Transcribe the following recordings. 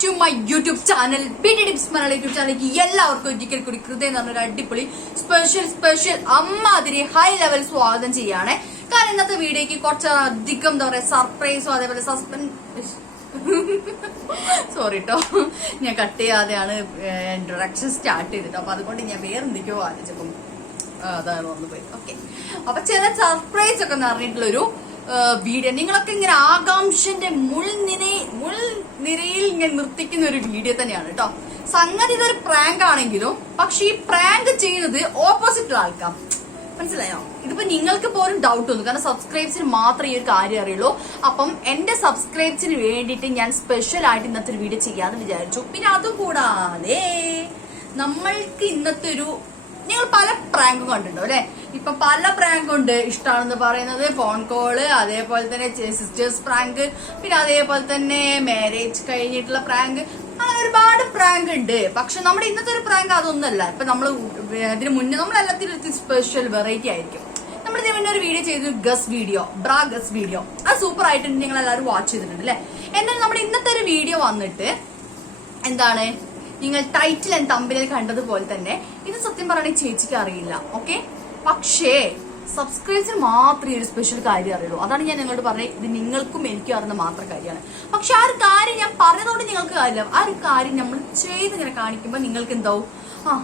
To my YouTube channel B tips Malayalam YouTube ചാനലിലേക്ക് എല്ലാവർക്കും ഒരിക്കൽ കൂടി ഹൃദയം എന്ന് പറഞ്ഞൊരു അടിപൊളി സ്പെഷ്യൽ സ്പെഷ്യൽ അമ്മാതിരി ഹൈ ലെവൽ സ്വാഗതം ചെയ്യാണ് കാരണം ഇന്നത്തെ വീഡിയോക്ക് കുറച്ചധികം എന്താ പറയാ സർപ്രൈസും അതേപോലെ സസ്പെൻസ് സോറി കേട്ടോ ഞാൻ കട്ട് ചെയ്യാതെയാണ് ഇൻട്രൊഡക്ഷൻ സ്റ്റാർട്ട് ചെയ്തിട്ട് അപ്പൊ അതുകൊണ്ട് ഞാൻ വേറെ എന്തൊക്കെയോ ആലോചിച്ചപ്പം അതാണ് വന്നു പോയി ഓക്കെ അപ്പൊ ചില സർപ്രൈസ് ഒക്കെ നിറഞ്ഞിട്ടുള്ളൊരു വീഡിയോ. നിങ്ങളൊക്കെ ഇങ്ങനെ ആകാംക്ഷന്റെ മുൾനിര മുൾനിരയിൽ ഇങ്ങനെ നിർത്തിക്കുന്ന ഒരു വീഡിയോ തന്നെയാണ് കേട്ടോ സംഗതി ഇതൊരു പ്രാങ്ക് ആണെങ്കിലും പക്ഷെ ഈ പ്രാങ്ക് ചെയ്യുന്നത് ഓപ്പോസിറ്റ് ആൾക്കാം മനസ്സിലായോ? ഇതിപ്പോ നിങ്ങൾക്ക് പോലും ഡൗട്ട് ഒന്നും കാരണം സബ്സ്ക്രൈബ്സിന് മാത്രമേ ഈ ഒരു കാര്യം അറിയുള്ളൂ. അപ്പം എന്റെ സബ്സ്ക്രൈബ്സിന് വേണ്ടിയിട്ട് ഞാൻ സ്പെഷ്യൽ ആയിട്ട് ഇന്നത്തെ ഒരു വീഡിയോ ചെയ്യാന്ന് വിചാരിച്ചു. പിന്നെ അതും കൂടാതെ നമ്മൾക്ക് ഇന്നത്തെ ഒരു നിങ്ങൾ പല പ്രാങ്കും കണ്ടിട്ടുണ്ടോ അല്ലെ? ഇപ്പൊ പല പ്രാങ്ക് ഉണ്ട് ഇഷ്ടമാണെന്ന് പറയുന്നത് ഫോൺ കോൾ അതേപോലെ തന്നെ സിസ്റ്റേഴ്സ് പ്രാങ്ക് പിന്നെ അതേപോലെ തന്നെ മാരേജ് കഴിഞ്ഞിട്ടുള്ള പ്രാങ്ക്. അങ്ങനെ ഒരുപാട് പ്രാങ്ക് ഉണ്ട് പക്ഷെ നമ്മുടെ ഇന്നത്തെ ഒരു പ്രാങ്ക് അതൊന്നല്ല ഇപ്പൊ നമ്മൾ ഇതിന് മുന്നേ നമ്മൾ എല്ലാത്തിലും സ്പെഷ്യൽ വെറൈറ്റി ആയിരിക്കും. നമ്മൾ ഇതിന് ഒരു വീഡിയോ ചെയ്തു guys video bro guys video അത് സൂപ്പർ ആയിട്ടുണ്ട്. നിങ്ങൾ എല്ലാവരും വാച്ച് ചെയ്തിട്ടുണ്ട് അല്ലെ? എന്നാൽ നമ്മുടെ ഇന്നത്തെ ഒരു വീഡിയോ വന്നിട്ട് എന്താണ്? നിങ്ങൾ ടൈറ്റിൽ ആൻഡ് തമ്പിലിൽ കണ്ടതുപോലെ തന്നെ ഇത് സത്യം പറയണേ ചേച്ചിക്ക് അറിയില്ല ഓക്കെ പക്ഷേ സബ്സ്ക്രൈബേഴ്സിന് മാത്രമേ ഒരു സ്പെഷ്യൽ കാര്യം അറിയുള്ളൂ. അതാണ് ഞാൻ നിങ്ങളോട് പറഞ്ഞത്. ഇത് നിങ്ങൾക്കും എനിക്കും അറിയുന്ന മാത്രം കാര്യമാണ്. പക്ഷെ ആ ഒരു കാര്യം ഞാൻ പറഞ്ഞതുകൊണ്ട് നിങ്ങൾക്ക് കാര്യമില്ല. ആ ഒരു കാര്യം നമ്മൾ ചെയ്ത് ഇങ്ങനെ കാണിക്കുമ്പോൾ നിങ്ങൾക്ക് എന്താവും ആ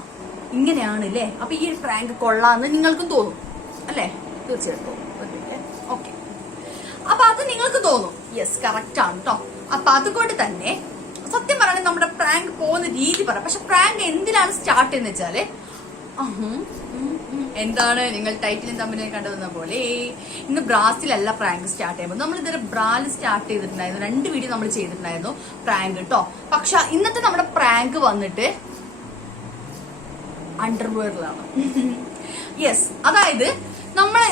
ഇങ്ങനെയാണ് അല്ലേ അപ്പൊ ഈ ഒരു പ്രാങ്ക് കൊള്ളാന്ന് നിങ്ങൾക്കും തോന്നും അല്ലേ? തീർച്ചയായിട്ടും. ഓക്കെ അപ്പൊ അത് നിങ്ങൾക്ക് തോന്നും. യെസ് കറക്റ്റ് ആണ് കേട്ടോ അപ്പൊ അതുകൊണ്ട് തന്നെ സത്യം പറയുകയാണെങ്കിൽ നമ്മുടെ പ്രാങ്ക് പോകുന്ന രീതി പറ. പക്ഷെ പ്രാങ്ക് എന്തിനാണ് സ്റ്റാർട്ട് എന്ന് വെച്ചാൽ. എന്താണ് നിങ്ങൾ ടൈറ്റിലും തമ്മിൽ കണ്ടുവന്ന പോലെ ഇന്ന് ബ്രാസിലല്ല പ്രാങ്ക് സ്റ്റാർട്ട് ചെയ്യുമ്പോൾ നമ്മൾ ഇതുവരെ ബ്രാൽ സ്റ്റാർട്ട് ചെയ്തിട്ടുണ്ടായിരുന്നു. രണ്ട് വീഡിയോ നമ്മൾ ചെയ്തിട്ടുണ്ടായിരുന്നു പ്രാങ്ക് കേട്ടോ പക്ഷെ ഇന്നത്തെ നമ്മുടെ പ്രാങ്ക് വന്നിട്ട് അണ്ടർവെയറിലാണ് യെസ് അതായത് നമ്മൾ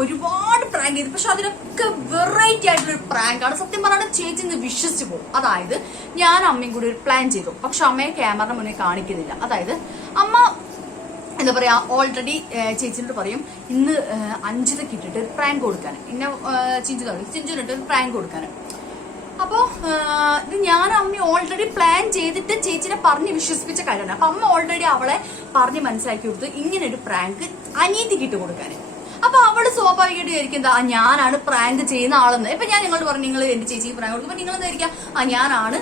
ഒരുപാട് പ്രാങ്ക് ചെയ്തു. പക്ഷെ അതിനൊക്കെ വെറൈറ്റി ആയിട്ടുള്ള ഒരു പ്രാങ്കാണ് സത്യം പറഞ്ഞാൽ ചേച്ചി ഇന്ന് വിശ്വസിച്ചു പോകും. അതായത് ഞാൻ അമ്മയും കൂടി ഒരു പ്ലാൻ ചെയ്തു. പക്ഷെ അമ്മയെ ക്യാമറ മുന്നേ കാണിക്കുന്നില്ല. അതായത് അമ്മ എന്താ പറയാ ഓൾറെഡി ചേച്ചിനോട് പറയും ഇന്ന് അഞ്ചിതക്ക് ഇട്ടിട്ട് ഒരു പ്രാങ്ക് കൊടുക്കാൻ. ഇന്ന ചിഞ്ചു തുടങ്ങി ചിഞ്ചുനിട്ട് ഒരു പ്രാങ്ക് കൊടുക്കാൻ. അപ്പോ ആഹ്, ഇത് ഞാൻ അമ്മ ഓൾറെഡി പ്ലാൻ ചെയ്തിട്ട് ചേച്ചിനെ പറഞ്ഞ് വിശ്വസിപ്പിച്ച കാര്യമാണ്. അപ്പൊ അമ്മ ഓൾറെഡി അവളെ പറഞ്ഞ് മനസ്സിലാക്കി കൊടുത്തു. ഇങ്ങനെ ഒരു പ്രാങ്ക് അനീതി കിട്ടു കൊടുക്കാൻ അപ്പൊ അവൾ സ്വാഭാവികമായിട്ട് വിചാരിക്കും എന്താ ഞാനാണ് പ്രാങ്ക് ചെയ്യുന്ന ആളെന്ന്. ഇപ്പൊ ഞാൻ നിങ്ങളോട് പറഞ്ഞു നിങ്ങൾ എന്റെ ചേച്ചിക്ക് പ്രാങ്ക് കൊടുക്കും. നിങ്ങൾ എന്തായിരിക്കാം ആ ഞാനാണ്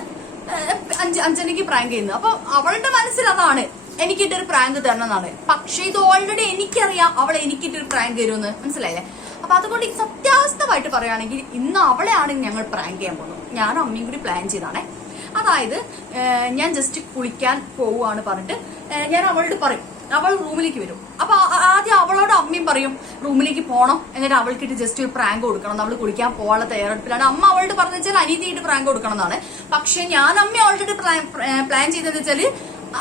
അഞ്ച് അഞ്ചനയ്ക്ക് പ്രാങ്ക് ചെയ്യുന്നത്. അപ്പൊ അവളുടെ മനസ്സിൽ അതാണ് എനിക്കിട്ടൊരു പ്രാങ്ക് തരണം എന്നാണ് പക്ഷെ ഇത് ഓൾറെഡി എനിക്കറിയാം അവൾ എനിക്കിട്ടൊരു പ്രാങ്ക് തരുമെന്ന്. മനസ്സിലായില്ലേ? അപ്പൊ അതുകൊണ്ട് സത്യാവസ്ഥമായിട്ട് പറയുകയാണെങ്കിൽ ഇന്ന് അവളെയാണ് ഞങ്ങൾ പ്രാങ്ക് ചെയ്യാൻ പോകുന്നത്. ഞാനും അമ്മയും കൂടി പ്ലാൻ ചെയ്താണേ അതായത് ഞാൻ ജസ്റ്റ് കുളിക്കാൻ പോവുകയാണ് പറഞ്ഞിട്ട് ഞാൻ അവളോട് പറയും. അവൾ റൂമിലേക്ക് വരും. അപ്പൊ ആദ്യം അവളോട് അമ്മയും പറയും റൂമിലേക്ക് പോകണം എന്നിട്ട് അവൾക്കിട്ട് ജസ്റ്റ് ഒരു പ്രാങ്ക് കൊടുക്കണം. അവൾ കുളിക്കാൻ പോകാനുള്ള തയ്യാറെടുപ്പിലാണ്. അമ്മ അവളോട് പറഞ്ഞു വെച്ചാൽ അനീതിയായിട്ട് പ്രാങ്ക് കൊടുക്കണം എന്നാണ് പക്ഷെ ഞാൻ അമ്മ ഓൾറെഡി പ്ലാൻ ചെയ്തതെന്ന് വെച്ചാൽ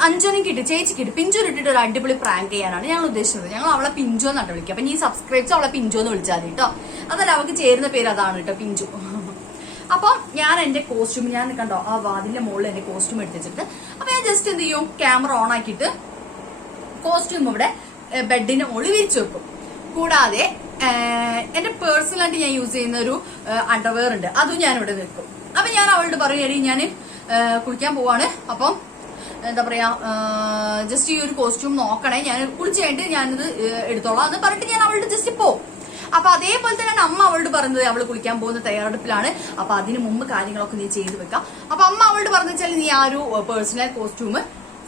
അഞ്ചനും കിട്ടി ചേച്ചി കിട്ടി പിഞ്ചു ഇട്ടിട്ട് ഒരു അടിപൊളി പ്രാങ്ക് ചെയ്യാനാണ് ഞങ്ങൾ ഉദ്ദേശിച്ചത്. ഞങ്ങൾ അവളെ പിഞ്ചു എന്നാണ് വിളിക്കുക. അപ്പൊ നീ സബ്സ്ക്രൈബ് അവളെ പിഞ്ചു എന്ന് വിളിച്ചാൽ കേട്ടോ. അതല്ല അവൾക്ക് ചേരുന്ന പേര് അതാണ് കേട്ടോ പിഞ്ചു. അപ്പം ഞാൻ എന്റെ കോസ്റ്റ്യൂം ഞാൻ കണ്ടോ ആ വാതിന്റെ മുകളിൽ എന്റെ കോസ്റ്റ്യൂം എടുത്തിട്ട് അപ്പോൾ അപ്പൊ ഞാൻ ജസ്റ്റ് എന്ത് ചെയ്യും? ക്യാമറ ഓൺ ആക്കിയിട്ട് കോസ്റ്റ്യൂം ഇവിടെ ബെഡിന്റെ മുകളിൽ വിരിച്ചു വെക്കും. കൂടാതെ എന്റെ പേഴ്സണലായിട്ട് ഞാൻ യൂസ് ചെയ്യുന്ന ഒരു അണ്ടർവെയർ ഉണ്ട്. അതും ഞാൻ ഇവിടെ വെക്കും. അപ്പൊ ഞാൻ അവളോട് പറയും ഞാൻ കുളിക്കാൻ പോവാണ്. അപ്പം എന്താ പറയാ ജസ്റ്റ് ഈ ഒരു കോസ്റ്റ്യൂം നോക്കണേ. ഞാൻ കുളിച്ച് കഴിഞ്ഞിട്ട് ഞാനിത് എടുത്തോളാം എന്ന് പറഞ്ഞിട്ട് ഞാൻ അവളുടെ ജസ്റ്റ് പോവും. അപ്പൊ അതേപോലെ തന്നെയാണ് അമ്മ അവളോട് പറഞ്ഞത് അവൾ കുളിക്കാൻ പോകുന്ന തയ്യാറെടുപ്പിലാണ്. അപ്പൊ അതിന് മുമ്പ് കാര്യങ്ങളൊക്കെ നീ ചെയ്തു വെക്കാം. അപ്പൊ അമ്മ അവളോട് പറഞ്ഞു വെച്ചാൽ നീ ആ ഒരു പേഴ്സണൽ കോസ്റ്റ്യൂം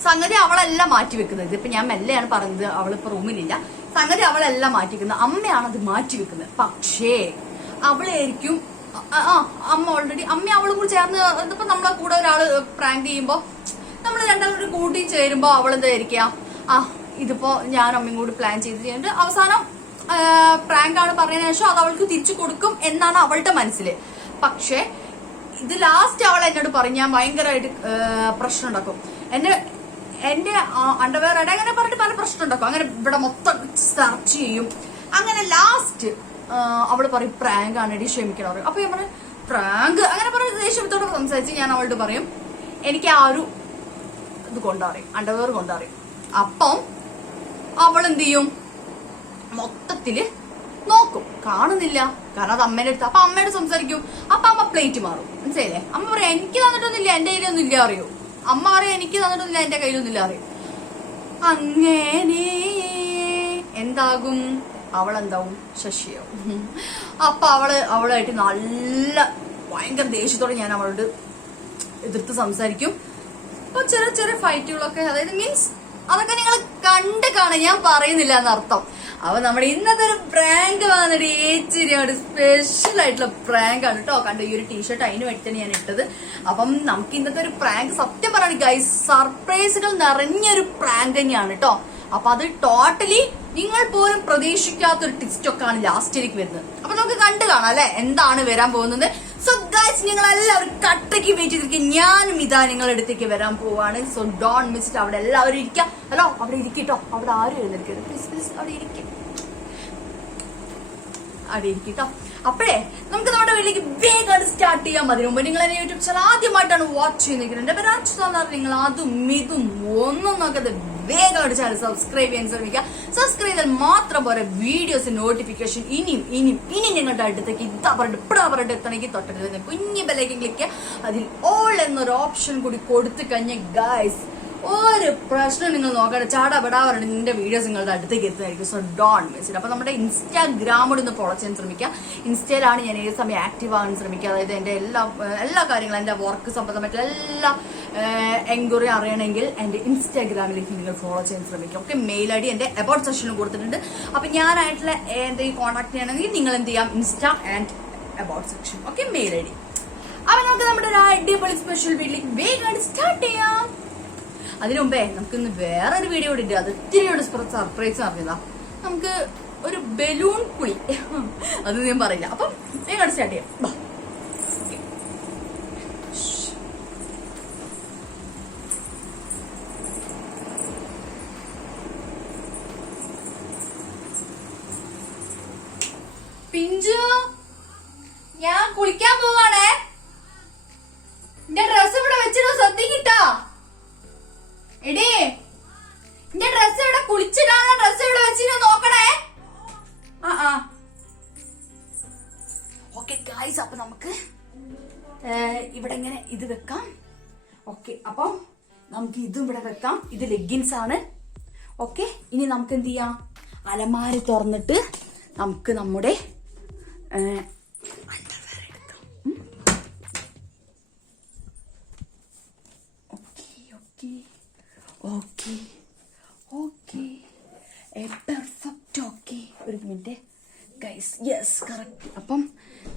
സംഗതി അവളെല്ലാം മാറ്റി വെക്കുന്നത്. ഇതിപ്പോ ഞാൻ മെല്ലെയാണ് പറഞ്ഞത് അവളിപ്പോ റൂമിലില്ല സംഗതി അവളെല്ലാം മാറ്റി വെക്കുന്നത്. അമ്മയാണ് അത് മാറ്റി വെക്കുന്നത്. പക്ഷേ അവളായിരിക്കും ആ, അമ്മ ഓൾറെഡി അമ്മ അവളെ കൂടി ചേർന്ന് ഇതിപ്പോ നമ്മളെ കൂടെ ഒരാൾ പ്രാങ്ക് ചെയ്യുമ്പോ നമ്മൾ രണ്ടാളും കൂടി കൂട്ടി ചേരുമ്പോ അവൾ എന്തായിരിക്കാം ആ ഇതിപ്പോ ഞാൻ അമ്മയും കൂടി പ്ലാൻ ചെയ്ത് ചെയ്യുന്നുണ്ട് അവസാനം പ്രാങ്ക് ആണ് പറഞ്ഞതിന് ശേഷം അത് അവൾക്ക് തിരിച്ചു കൊടുക്കും എന്നാണ് അവളുടെ മനസ്സിൽ. പക്ഷേ ഇത് ലാസ്റ്റ് അവൾ എന്നോട് പറഞ്ഞു ഭയങ്കരമായിട്ട് പ്രശ്നം ഉണ്ടാക്കും. എന്റെ എന്റെ അണ്ടർവെയർ ആയിട്ട് അങ്ങനെ പറഞ്ഞിട്ട് പല പ്രശ്നം ഉണ്ടാക്കും. അങ്ങനെ ഇവിടെ മൊത്തം സെർച്ച് ചെയ്യും. അങ്ങനെ ലാസ്റ്റ് അവൾ പറയും പ്രാങ്ക് ആണ് എടി ക്ഷമിക്കണം പറയും. അപ്പൊ ഞാൻ പറയും പ്രാങ്ക്? അങ്ങനെ പറഞ്ഞ ദേഷ്യത്തോടെ സംസാരിച്ച് ഞാൻ അവളോട് പറയും എനിക്ക് ആ ഒരു ഇത് കൊണ്ടറിയും അണ്ടർവെയർ കൊണ്ടറിയും അപ്പം അവൾ എന്ത് ചെയ്യും? മൊത്തത്തിൽ നോക്കും. കാണുന്നില്ല. കാരണം അത് അമ്മേന്റെ അടുത്ത്. അപ്പൊ അമ്മയോട് സംസാരിക്കും. അപ്പൊ അമ്മ പ്ലേറ്റ് മാറും. മനസ്സിലായില്ലേ? അമ്മ പറയാം എനിക്ക് തന്നിട്ടൊന്നുമില്ല. എന്റെ കയ്യിലൊന്നും ഇല്ല അറിയോ അമ്മ പറയും എനിക്ക് തന്നിട്ടൊന്നുമില്ല. എന്റെ കയ്യിലൊന്നുമില്ല അറിയോ അങ്ങനെ എന്താകും? അവളെന്താവും? ശശിയാവും. അപ്പൊ അവൾ അവളായിട്ട് നല്ല ഭയങ്കര ദേഷ്യത്തോടെ ഞാൻ അവളോട് എതിർത്ത് സംസാരിക്കും. അപ്പൊ ചെറിയ ചെറിയ ഫൈറ്റുകളൊക്കെ അതായത് മീൻസ് അതൊക്കെ നിങ്ങൾ കണ്ട് കാണാൻ ഞാൻ പറയുന്നില്ല എന്നർത്ഥം. അപ്പൊ നമ്മുടെ ഇന്നത്തെ ഒരു പ്രാങ്ക് വന്നിട്ട് ഒരു സ്പെഷ്യൽ ആയിട്ടുള്ള പ്രാങ്ക് ആണ് കേട്ടോ കണ്ടു ഈ ഒരു ടീഷർട്ട് അതിന് വേണ്ടി ഞാൻ ഇട്ടത്. അപ്പം നമുക്ക് ഇന്നത്തെ ഒരു പ്രാങ്ക് സത്യം ഗൈസ് സർപ്രൈസുകൾ നിറഞ്ഞൊരു പ്രാങ്ക് തന്നെയാണ് കേട്ടോ അപ്പൊ അത് ടോട്ടലി നിങ്ങൾ പോലും പ്രതീക്ഷിക്കാത്ത ഒരു ഒക്കെ ആണ് ലാസ്റ്റിലേക്ക് വരുന്നത്. അപ്പൊ നമുക്ക് കണ്ടു കാണാം അല്ലെ? എന്താണ് വരാൻ പോകുന്നത്? സോ ഗൈസ് നിങ്ങൾ എല്ലാവരും കട്ടയ്ക്ക് വെയിറ്റ് ചെയ്തിരിക്കും ഞാനും ഇതാ നിങ്ങളുടെ അടുത്തേക്ക് വരാൻ പോവാണ്. സോ ഡോൺ മിസ് അവിടെ എല്ലാവരും ഇരിക്കാം ഹലോ അവിടെ ഇരിക്കട്ടോ അവിടെ ആരും എഴുന്നേൽക്കരുത്. പ്ലീസ് അവിടെ ഇരിക്കും. അവിടെ ഇരിക്കട്ടോ അപ്പോഴേ നമുക്ക് നമ്മുടെ വീട്ടിലേക്ക് വേഗം സ്റ്റാർട്ട് ചെയ്യാൻ മതി മുമ്പ് നിങ്ങൾ എന്നെ യൂട്യൂബ് ചാനൽ ആദ്യമായിട്ടാണ് വാച്ച് ചെയ്യുന്നത് എന്റെ പേര് അച്ഛൻ നിങ്ങൾ അതും ഇതും ഒന്നും നോക്കാതെ വേഗം ചാനൽ സബ്സ്ക്രൈബ് ചെയ്യാൻ ശ്രമിക്കുക. സബ്സ്ക്രൈബ് ചെയ്താൽ മാത്രം പോരെ വീഡിയോസ് നോട്ടിഫിക്കേഷൻ ഇനിയും ഇനിയും ഇനി നിങ്ങളുടെ അടുത്തേക്ക് ഇതാ പറഞ്ഞിട്ട് ഇപ്പഴാ പറഞ്ഞിട്ട് എത്തണമെങ്കിൽ തൊട്ടടുത്ത് കുഞ്ഞു ബെല്ലേക്ക് ക്ലിക്ക് അതിൽ ഓൾ എന്നൊരു ഓപ്ഷൻ കൂടി കൊടുത്തു കഴിഞ്ഞ ഗായ്സ് ഒരു പ്രശ്നം നിങ്ങൾ നോക്കാതെ ചാടാ പെടാ നിന്റെ വീഡിയോസ് നിങ്ങളുടെ അടുത്തേക്ക് എത്തുമായിരിക്കും സോ ഡോൺ മിസ് ഇറ്റ് അപ്പൊ നമ്മുടെ ഇൻസ്റ്റാഗ്രാമോട് ഒന്ന് ഫോളോ ചെയ്യാൻ ശ്രമിക്കുക. ഇൻസ്റ്റയിലാണ് ഞാൻ ഏത് സമയം ആക്റ്റീവ് ആകാൻ ശ്രമിക്കുക. അതായത് എന്റെ എല്ലാ എല്ലാ കാര്യങ്ങളും എന്റെ വർക്ക് സംബന്ധമായിട്ടുള്ള എല്ലാ എൻക്വയറി അറിയണമെങ്കിൽ എന്റെ ഇൻസ്റ്റാഗ്രാമിലേക്ക് നിങ്ങൾ ഫോളോ ചെയ്യാൻ ശ്രമിക്കും ഓക്കെ മെയിൽ ഐ ഡി എന്റെ അബൌട്ട് സെഷനിൽ കൊടുത്തിട്ടുണ്ട്. അപ്പൊ ഞാനായിട്ടുള്ള എന്തെങ്കിലും കോൺടാക്ട് ചെയ്യണമെങ്കിൽ നിങ്ങൾ എന്ത് ചെയ്യാം? Insta and about section okay mail I D. അപ്പൊ നമുക്ക് നമ്മുടെ ഒരു അടിപൊളി സ്പെഷ്യൽ വീട്ടിലേക്ക് വേഗം സ്റ്റാർട്ട് ചെയ്യാം. അതിനു മുമ്പേ നമുക്കിന്ന് വേറൊരു വീഡിയോ കൂടി ഉണ്ട്. അത് ഒരു സർപ്രൈസ് അറിഞ്ഞതാ നമുക്ക് ഒരു ബലൂൺ കുളി. അത് ഞാൻ പറയില്ല. അപ്പം വേഗം സ്റ്റാർട്ട് ചെയ്യാം. പിഞ്ചു ഞാൻ കുളിക്കാൻ പോവാണേ. എന്റെ ഡ്രസ് ഇവിടെ വെച്ചിട്ട് ശ്രദ്ധിക്കിട്ടോ. എടി എന്റെ ഡ്രസ് ഇവിടെ കുളിച്ചിടാനുള്ള ഡ്രസ് ഇവിടെ വെച്ചിട്ട് നോക്കണേ. ആ ആ. ഓക്കെ ഗായ്സ് അപ്പൊ നമുക്ക് ഇവിടെ ഇങ്ങനെ ഇത് വെക്കാം. ഓക്കെ അപ്പം നമുക്ക് ഇതും ഇവിടെ വെക്കാം. ഇത് ലെഗിൻസ് ആണ്. ഓക്കെ ഇനി നമുക്ക് എന്ത് ചെയ്യാം? അലമാരി തുറന്നിട്ട് നമുക്ക് നമ്മുടെ okay okay okay perfect okay ഒരു മിനിറ്റ് ഗൈസ് യെസ് കറക്റ്റ് അപ്പം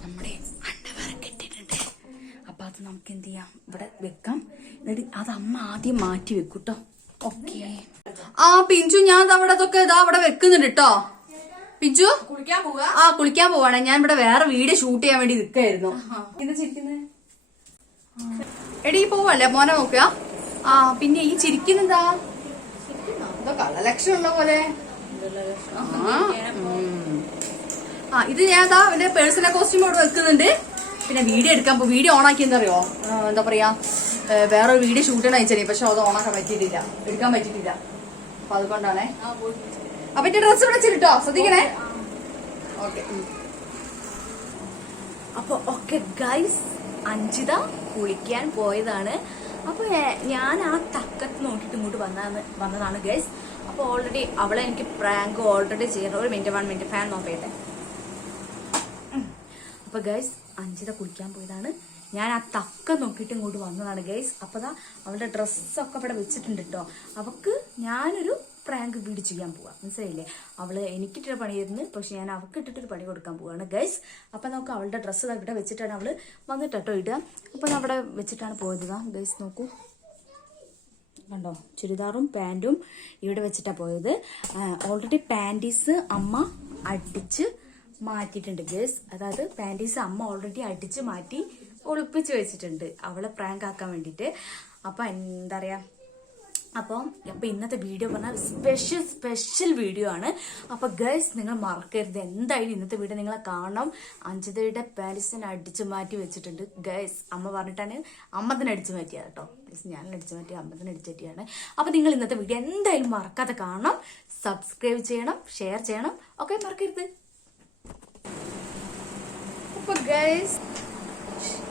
നമ്മുടെ അണ്ടവർ കിട്ടിയിട്ടുണ്ട്. അപ്പം അത് നമുക്ക് എന്ത് ചെയ്യാം? ഇവിടെ വെക്കാം. എന്നിട്ട് അത് അമ്മ ആദ്യം മാറ്റി വെക്കൂട്ടോ. കേട്ടോ ഓക്കെ ആ പിഞ്ചു ഞാൻ അവിടെ അതൊക്കെ ഇതാ അവിടെ വെക്കുന്നുണ്ട് കേട്ടോ പിഞ്ചു കുളിക്കാൻ പോവാ? ആ കുളിക്കാൻ പോവാണ്. ഞാൻ ഇവിടെ വേറെ വീഡിയോ ഷൂട്ട് ചെയ്യാൻ വേണ്ടി നിൽക്കായിരുന്നു ചിരിക്കുന്നത് എടി പോവല്ലേ? മോനെ നോക്കുക. ആ പിന്നെ ഈ ചിരിക്കുന്നെന്താ? എന്തോ കള്ളലക്ഷണം. ഉള്ള പോലെ ആ, ഇത് ഞാൻ ദാ എന്റെ പേഴ്സണൽ കോസ്റ്റ്യൂം ഇവിടെ വെക്കുന്നുണ്ട്. പിന്നെ വീഡിയോ എടുക്കാൻ പോ വീഡിയോ ഓണാക്കി എന്താ അറിയോ? എന്താ പറയാ? വേറെ ഒരു വീഡിയോ ഷൂട്ട് ചെയ്യണം അയച്ചേ പക്ഷെ അത് ഓണാക്കാൻ പറ്റിയിട്ടില്ല. എടുക്കാൻ പറ്റിയിട്ടില്ല. അപ്പൊ അതുകൊണ്ടാണേ. അപ്പൊ എന്റെ ഡ്രസ് ഇവിടെ വെച്ചിട്ടോ ശ്രദ്ധിക്കണേ. ഓക്കെ അപ്പൊ ഓക്കെ ഗൈസ് അഞ്ചിത കുളിക്കാൻ പോയതാണ്. അപ്പൊ ഞാൻ ആ തക്കത്ത് നോക്കിയിട്ട് ഇങ്ങോട്ട് വന്നാന്ന് വന്നതാണ് ഗൈസ് അപ്പൊ ഓൾറെഡി അവളെ എനിക്ക് പ്രാങ്ക് ഓൾറെഡി ചെയ്യണം. ഒരു മിനിറ്റ് വൺ മിനിറ്റ് ഫാൻ നോക്കട്ടെ അപ്പൊ ഗൈസ് അഞ്ചിത കുളിക്കാൻ പോയതാണ്. ഞാൻ ആ തക്ക നോക്കിയിട്ട് ഇങ്ങോട്ട് വന്നതാണ് ഗൈസ് അപ്പൊ അവളുടെ ഡ്രസ്സൊക്കെ ഇവിടെ വെച്ചിട്ടുണ്ട് കേട്ടോ അവക്ക് ഞാനൊരു പ്രാങ്ക് വീട് ചെയ്യാൻ പോവാ. മനസ്സിലായില്ലേ? അവൾ എനിക്കിട്ടൊരു പണിയായിരുന്നു പക്ഷെ ഞാൻ അവൾക്ക് ഇട്ടിട്ടൊരു പണി കൊടുക്കാൻ പോവാണ് ഗൈസ് അപ്പൊ നമുക്ക് അവളുടെ ഡ്രസ്സ് ഇവിടെ വെച്ചിട്ടാണ് അവൾ വന്നിട്ട് കേട്ടോ ഇടുക. അപ്പൊ അവിടെ വെച്ചിട്ടാണ് പോയത് ഗൈസ് നോക്കൂ. കണ്ടോ? ചുരിദാറും പാന്റും ഇവിടെ വെച്ചിട്ടാണ് പോയത്. ഓൾറെഡി പാന്റീസ് അമ്മ അടിച്ച് മാറ്റിയിട്ടുണ്ട് ഗേസ് അതായത് പാന്റീസ് അമ്മ ഓൾറെഡി അടിച്ച് മാറ്റി ഒളിപ്പിച്ച് വെച്ചിട്ടുണ്ട്. അവളെ പ്രാങ്ക് ആക്കാൻ വേണ്ടിയിട്ട്. അപ്പം എന്താ പറയുക അപ്പം അപ്പം ഇന്നത്തെ വീഡിയോ പറഞ്ഞാൽ സ്പെഷ്യൽ സ്പെഷ്യൽ വീഡിയോ ആണ്. അപ്പം ഗേൾസ് നിങ്ങൾ മറക്കരുത്. എന്തായാലും ഇന്നത്തെ വീഡിയോ നിങ്ങളെ കാണണം. അഞ്ചതയുടെ പാലസിനെ അടിച്ചു മാറ്റി വെച്ചിട്ടുണ്ട്. ഗേൾസ് അമ്മ പറഞ്ഞിട്ടാണ് അമ്മത്തിന് അടിച്ചു മാറ്റിയത് കേട്ടോ. പ്ലീസ് ഞാൻ അടിച്ചു മാറ്റി അമ്മത്തിന് അടിച്ചു മാറ്റിയാണ് അപ്പം നിങ്ങൾ ഇന്നത്തെ വീഡിയോ എന്തായാലും മറക്കാതെ കാണണം. സബ്സ്ക്രൈബ് ചെയ്യണം ഷെയർ ചെയ്യണം. ഒക്കെ മറക്കരുത്. അപ്പൊ ഗേൾസ്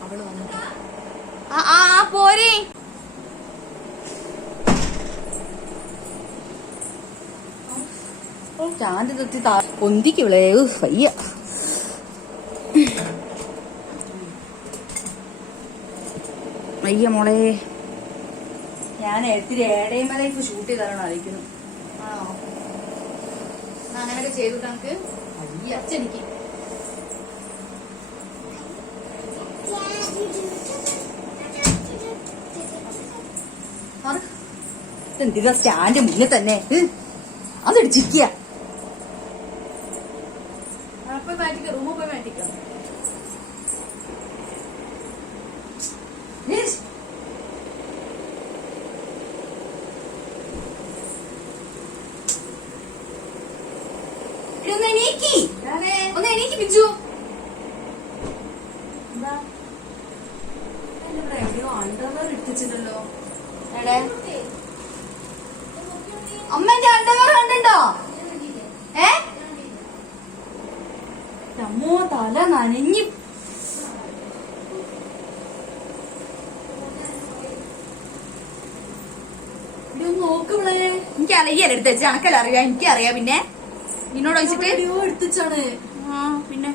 അവൾ വന്നു ആ ആ, പോരെ. ചാന്ത് തൊത്തി പൊന്തിക്കുള്ളേ വയ്യ വയ്യ മോളെ. ഞാൻ എത്തിരി ഏടേമലേക്ക് ഷൂട്ട് ചെയ്താണ് അയക്കുന്നു ആണോ? അങ്ങനെയൊക്കെ ചെയ്തു നമുക്ക് വയ്യ. അച്ഛനിക്ക്. എന്തിനാ സ്റ്റാൻഡ് മുന്നേ തന്നെ. അതടിച്ചിരിക്കുക പോയി മാറ്റിക്ക റൂമിൽ പോയി മാറ്റിക്കാം ഒന്ന് എണീക്കി ഒന്ന് എണീക്കി ബിജു എന്താ ഇവിടെ എവിടെയോ അണ്ടർവെയർ ഇട്ടിച്ചിട്ടുണ്ടല്ലോ എവിടെ അമ്മന്റെ അണ്ടർവെയർ കണ്ടുണ്ടോ ഏ അമ്മോ തല നനഞ്ഞി നോക്കുകളെ എനിക്ക് അറിയാലോ എടുത്ത് വെച്ച് കണക്കല്ല അറിയാം. എനിക്കറിയാം പിന്നെ. നിന്നോട് വെച്ചിട്ട് എവിടെയോ എടുത്തിച്ചാണ് ആ പിന്നെ?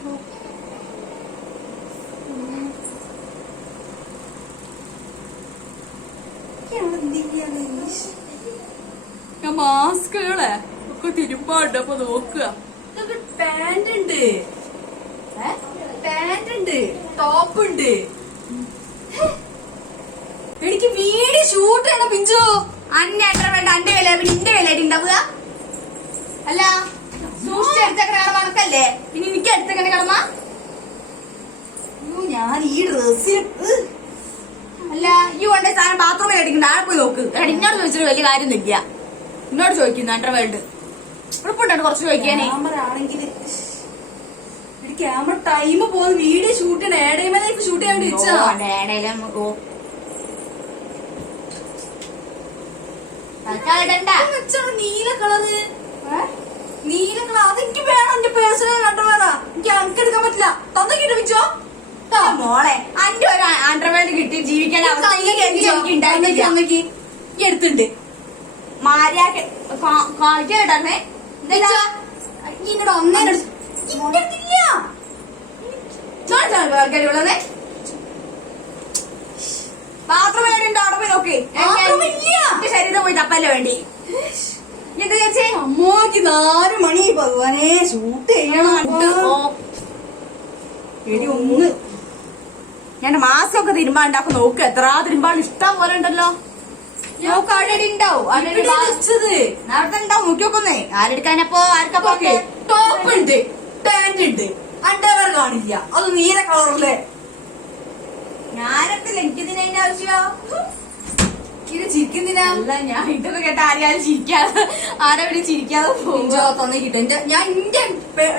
ഞാൻ മാസ്കുകളെ ഒക്കെ തിരുമ്പാണ്ട് അപ്പൊ നോക്കുക. പാന്റ് ഉണ്ട് പാന്റ് ഉണ്ട് ടോപ്പ് ഉണ്ട് എനിക്ക് വീട് ഷൂട്ട് ചെയ്യണം പിഞ്ചു അന്റെ എത്ര വേണ്ട? അന്റെ വില നിന്റെ വില ഉണ്ടാവുക അല്ല സൂക്ഷിച്ചെടുത്തൊക്കെ കടമ കണക്കല്ലേ പിന്നെ എനിക്ക് എടുത്തൊക്കെ കടമ? ഞാൻ ഈ ഡ്രസ് അല്ല ഈ കൊണ്ട സാധനം ബാത്റൂമിൽ അടിക്കണ്ട ആടെ പോയി നോക്ക്. എടാ ഇന്നോട് ചോദിച്ചിട്ട് വലിയ കാര്യമൊന്നുമില്ല ഇന്നോട് ചോദിക്കുന്നു അണ്ടർ വേൾഡ് ഉറപ്പുണ്ടാണ് കുറച്ച് ചോദിക്കാനേ. ആണെങ്കിൽ ക്യാമറ ടൈം പോകുന്ന വീഡിയോ ഷൂട്ട് ചെയ്യണം ഏടേമലേക്ക് ഷൂട്ട് ചെയ്യാൻ വേണ്ടി വെച്ചാ ഓ, നീല കളറ്. നീല കളർ അതെനിക്ക് വേണം എന്റെ പേഴ്സണൽ അണ്ടർവെയർ എനിക്ക് അനക്കെടുക്കാൻ പറ്റില്ല. തന്നക്കിട്ട് വെച്ചോ. മോളെ അന്റെ ഒരു അണ്ടർവെയർ കിട്ടി. ജീവിക്കേണ്ട അവസ്ഥ എനിക്ക് എടുത്തുണ്ട് കാണിക്കാൻ ഇടണേ. വെച്ചാ? ഇങ്ങടെ ഒന്നേ ബാത്റൂമിൽ എവിടെയുണ്ടോ അവിടെ പോയി നോക്ക്. എന്റെ ശരീരം പോയി തപ്പല്ലേ വേണ്ടി. എന്താ ചേച്ചി? അമ്മയ്ക്ക് നാല് മണി ഭഗവാനെ ഷൂട്ട് ചെയ്യണം. എടി ഒന്ന്. ഞാൻ മാസമൊക്കെ തിരുമ്പാണ്ടാക്കും നോക്ക്. എത്ര തിരുമ്പാൻ ഇഷ്ടം പോലെ ഉണ്ടല്ലോ. നോക്ക് ഉണ്ടാവും? നേരത്തെ ഉണ്ടാവും നോക്കിയോക്കുന്നേ ആരെടുക്കാനപ്പോ ആർക്കപ്പോ ടോപ്പ് ഉണ്ട്. പാന്റ് ഉണ്ട്. അണ്ടർവെയർ കാണില്ല. അത് നീല കളറിലെ ഞാനത്തില്ല എനിക്ക് ഇതിന്റെ ആവശ്യമോ? ഇത് ചിരിക്കുന്നില്ല അല്ല ഞാൻ ഇതൊക്കെ കേട്ട ആരെയാലും ചിരിക്കാതെ ആരെ വിളി ചിരിക്കാതെ പോകും. തന്നിട്ട് ഞാൻ എന്റെ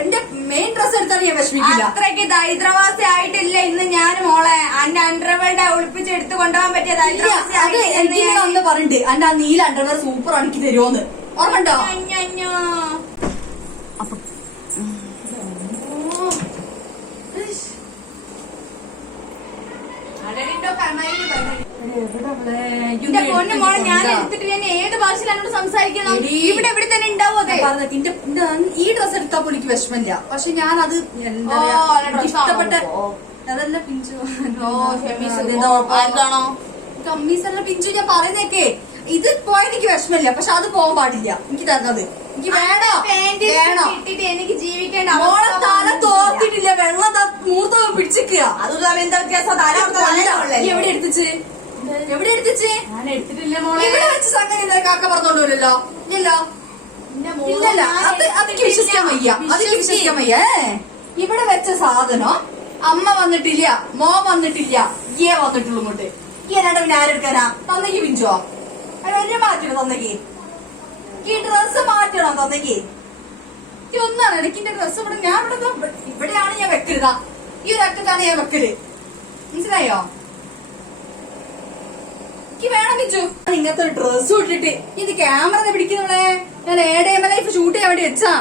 എന്റെ മെയിൻ ഡ്രസ് എടുത്താണ് ഞാൻ വിഷമിക്കില്ല അത്രയ്ക്ക് ദരിദ്രവാസി ആയിട്ടില്ല ഇന്ന് ഞാൻ മോളെ. അന്റെ അണ്ടർവേൾഡ് ഒളിപ്പിച്ച് എടുത്തു കൊണ്ടുപോകാൻ പറ്റിയ ദരിദ്രവാസി ഒന്ന് പറഞ്ഞിട്ട് അന്റെ ആ നീല അണ്ടർവെയർ സൂപ്പർ അണിക്ക് തരുമോന്ന് ഓർമ്മണ്ടോ എന്റെ പൊന്നു മോളെ ഞാൻ എടുത്തിട്ട് ഞാൻ ഏത് ഭാഷയിൽ എന്നോട് സംസാരിക്കണം ഇവിടെ ഇവിടെ തന്നെ ഉണ്ടാവും അതെ? പറഞ്ഞത് നിന്റെ ഈ ഡ്രസ് എടുത്താൽ പോലും എനിക്ക് വിഷമമില്ല. പക്ഷെ ഞാൻ അത് എന്താ പറയാ? ഇഷ്ടപ്പെട്ട. അതല്ല പിഞ്ചു. കമ്മീസല്ല പിഞ്ചു ഞാൻ പറയുന്നേക്കേ ഇത് പോയാൽ എനിക്ക് വിഷമമില്ല. പക്ഷെ അത് പോകാൻ പാടില്ല. എനിക്ക് തന്നത് എനിക്ക് വേണോ. വേണോ. എനിക്ക് ജീവിക്കേണ്ട മോളെ തല തോർത്തിട്ടില്ല. വെള്ളം മൂർത്ത പിടിച്ചിക്കുക അത് എന്താ വ്യത്യാസം? തല എവിടെ എടുത്തിച്ച്? എവിടെ എടുത്തിച്ച് ഞാൻ എടുത്തിട്ടില്ല മോളെ. ഇവിടെ വെച്ച് സംഗതി ഇന്നലെ കാക്ക പറഞ്ഞോണ്ടല്ലോ ഇല്ലല്ലോ. ഇല്ലല്ല. അത് അതെനിക്ക് വിശ്വസിക്കാൻ വയ്യ. അതെനിക്ക് വിശ്വസിക്കാൻ വയ്യ. ഇവിടെ വെച്ച സാധനം അമ്മ വന്നിട്ടില്ല മോ വന്നിട്ടില്ല ഇയേ വന്നിട്ടുള്ളൂ ഇങ്ങോട്ട്. ഈ എന്നാണ്ട് പിന്നെ ആരെടുക്കാനാ തന്നേക്ക് പിഞ്ചോ? അവരെ മാറ്റണം തന്നേക്ക് ഈ ഡ്രസ്സ് മാറ്റണം തന്നേക്ക് ഒന്നാണ്. ഇടയ്ക്കിന്റെ ഡ്രസ് ഇവിടെ ഞാൻ ഇവിടെ ഇവിടെയാണ് ഞാൻ വെക്കരുതാ ഈ ഒരു അറ്റത്താണ് ഞാൻ വെക്കൽ. മനസ്സിലായോ? എനിക്ക് വേണം ബിജു. ഇങ്ങനത്തെ ഒരു ഡ്രസ് ഇട്ടിട്ട് ഇത് ക്യാമറ പിടിക്കുന്നവളെ ഞാൻ ഏടെ എം ലൈഫ് ഷൂട്ട് ചെയ്യാൻ വേണ്ടി വെച്ചാ?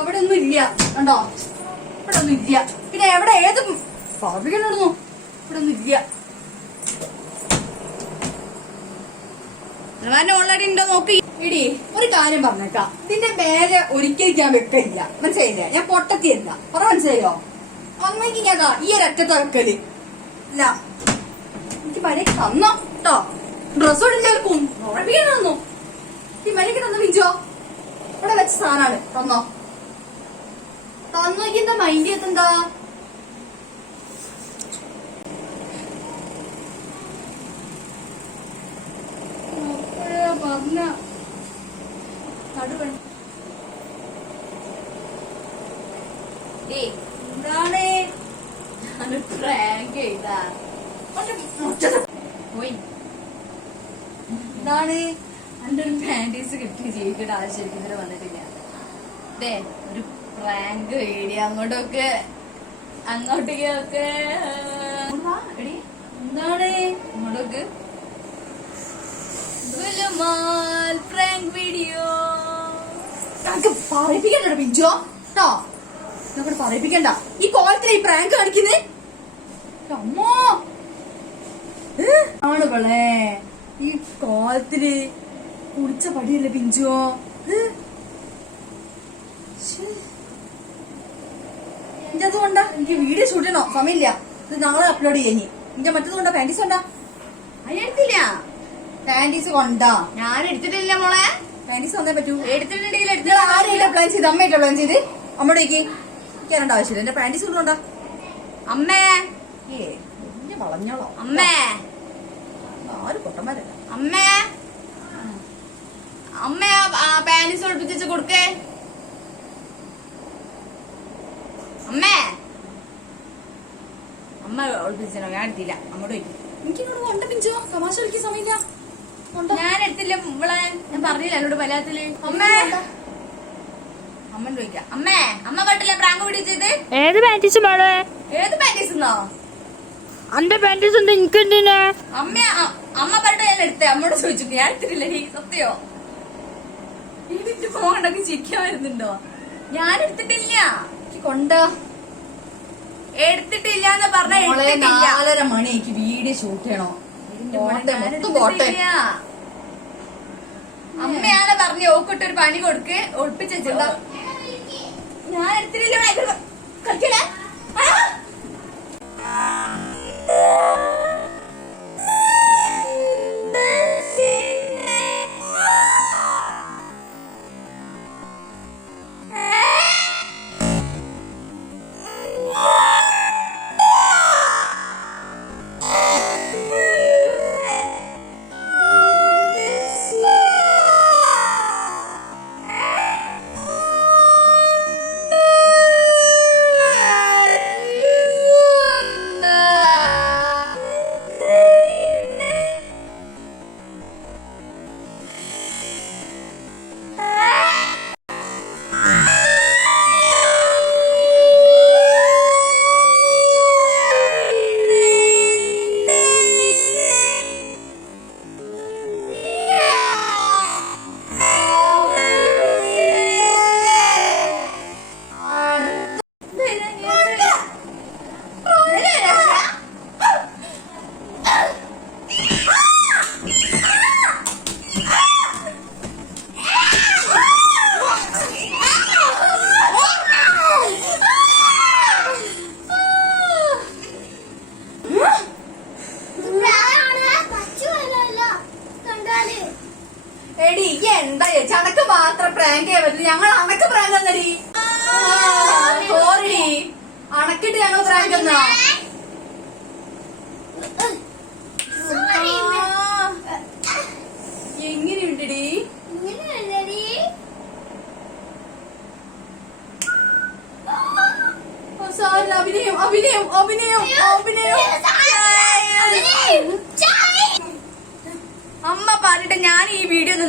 അവിടെ ഒന്നും ഇല്ല. കണ്ടോ? ഇവിടെ ഒന്നും ഇല്ല. പിന്നെ എവിടെ ഏത് ഫാബ്രിക്കണ്ടായിരുന്നു ഇവിടെ ഒന്നും ഇല്ല. ഇടി ഒരു കാര്യം പറഞ്ഞേക്കാം. ഇതിന്റെ മേലെ ഒരിക്കലും ഞാൻ വെക്കില്ല മനസ്സിലായില്ലേ? ഞാൻ പൊട്ടത്തിയല്ല. പറ മനസ്സിലായോ? ഒന്നെങ്കിൽ ഞാൻ ഈ ഒരു അറ്റത്തെ വെക്കൽ. ഇല്ല. എനിക്ക് മഴയ്ക്ക് തന്നോ കേട്ടോ ഡ്രസ് ഇടിച്ചേർക്കും ഉറപ്പിക്കണമെന്നു ഈ മലയ്ക്ക് തന്നു മിഞ്ചോ ഇവിടെ വെച്ച സാധനമാണ്. തന്നോ. തന്നോക്ക് എന്താ മൈൻഡ് ചെയ്തെന്താ പറഞ്ഞ. നടുവൺ എന്താണ്? ഞാൻ പ്രാങ്ക് ചെയ്താ. പോയി. എന്താണ് എന്റെ ഒരു പാന്റീസ് കിട്ടി. ജീവിക്കേണ്ട ആവശ്യം വന്നിട്ടില്ല. ദേ ഒരു പ്രാങ്ക് വീഡിയോ അങ്ങോട്ടൊക്കെ അങ്ങോട്ടേക്കൊക്കെ എന്താണ്? ഇങ്ങോട്ടൊക്കെ. പ്രാങ്ക് വീഡിയോ ഞങ്ങൾക്ക് പറയിപ്പിക്കണ്ട പിഞ്ചോ കേട്ടോ നമുക്ക് പറയിപ്പിക്കണ്ട. ഈ കോലത്തിലെ ഈ പ്രാങ്ക് കാണിക്കുന്നേ? അമ്മോ. വളേ ഈ കോലത്തിൽ കുടിച്ച പടിയല്ലേ പിഞ്ചുവോ എന്റെ അത് അതുകൊണ്ടാ എനിക്ക് വീഡിയോ ഷൂട്ട് ചെയ്യണോ? സമയമില്ല. ഇത് നാളെ അപ്ലോഡ് ചെയ്യാനി എന്റെ മറ്റത് കൊണ്ടാ? പാന്റീസ് കൊണ്ടാ? അതിനെടുത്തില്ല പാന്റീസ് കൊണ്ടാ? ഞാൻ എടുത്തിട്ടില്ല മോളെ. പാന്റീസ് വന്നേ പറ്റൂ. എടുത്തിട്ടുണ്ടെങ്കിൽ എടുത്തില്ല ആരെയില്ല പ്ലാൻ ചെയ്ത്? അമ്മയില്ല പ്ലാൻ ചെയ്ത്? അമ്മയുടെ കയറേണ്ട ആവശ്യമില്ല. എന്റെ പാന്റീസ് കൊണ്ടുകൊണ്ടാ അമ്മേ. ഏ വളഞ്ഞോളോ. അമ്മേ. ആര് പൊട്ടന്മാരല്ല അമ്മേ. അമ്മ ആ പാൻസ് ഒളിപ്പിച്ചു കൊടുക്കേ. അമ്മേ. അമ്മ ഒളിപ്പിച്ചോ ഞാൻ എടുത്തില്ല. അമ്മോട് എനിക്ക് എനിക്കിങ്ങോട്ട് കൊണ്ട പിഞ്ചോ തമാശ കളിക്കാൻ സമയമില്ല. കൊണ്ട. ഞാൻ എടുത്തില്ല. ഇവളെ ഞാൻ പറഞ്ഞില്ല. എന്നോട് മലയാളത്തിൽ അമ്മേ. അമ്മ ചോദിക്കാം. അമ്മേ അമ്മ കണ്ടില്ല പ്രാങ്ക് പിടിച്ചത് ഏത് പാന്റീസ് മോളെ? ഏത് പാന്റീസ് എന്നോ അന്റെ പാന്റീസ് എന്താ? എനിക്കെന്തിനാ? അമ്മ അമ്മ പറഞ്ഞ ഞാൻ എടുത്തേ. അമ്മയോട് ചോദിച്ചു ഞാൻ എടുത്തിട്ടില്ല നീ സത്യോ? ഇതിന്റെ ഫോണൊക്കെ ചിരിക്കാൻ വരുന്നുണ്ടോ? ഞാൻ എടുത്തിട്ടില്ല. കൊണ്ടോ? എടുത്തിട്ടില്ല എന്ന് പറഞ്ഞ നാലര മണി എനിക്ക് വീഡിയോ ഷൂട്ട് ചെയ്യണോ. അമ്മയാണ് പറഞ്ഞ ഓക്കിട്ട് ഒരു പണി കൊടുക്ക് ഒളിപ്പിച്ചു ഞാൻ എടുത്തിട്ടില്ല ഇവിടെ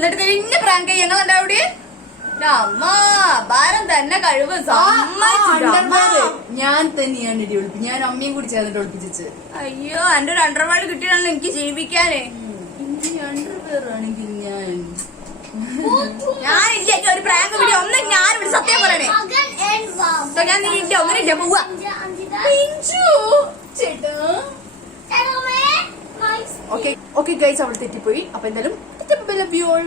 നിന്നിട്ട് ഇന്ന പ്രാങ്ക് ഞങ്ങൾ എന്താ അവിടെ? അമ്മ ഭാരം തന്നെ കഴിവ്. ഞാൻ തന്നെയാണ് ഇടി ഒളിപ്പി ഞാൻ അമ്മയും കൂടി ചേർന്നിട്ട് ഒളിപ്പിച്ചു അയ്യോ എന്റെ ഒരു അണ്ടർവേൾഡ് കിട്ടിയാണല്ലോ എനിക്ക് ജീവിക്കാനേ. ഞാൻ ഞാനില്ല. ഒരു പ്രാങ്ക് വീഡിയോ ഒന്ന് ഞാൻ ഇവിടെ സത്യം പറയണേ. ഞാൻ പോവാ. ചേട്ടാ. ഓക്കെ ഗൈസ് അവൾ തെറ്റിപ്പോയി. അപ്പൊ എന്തായാലും pala viewer.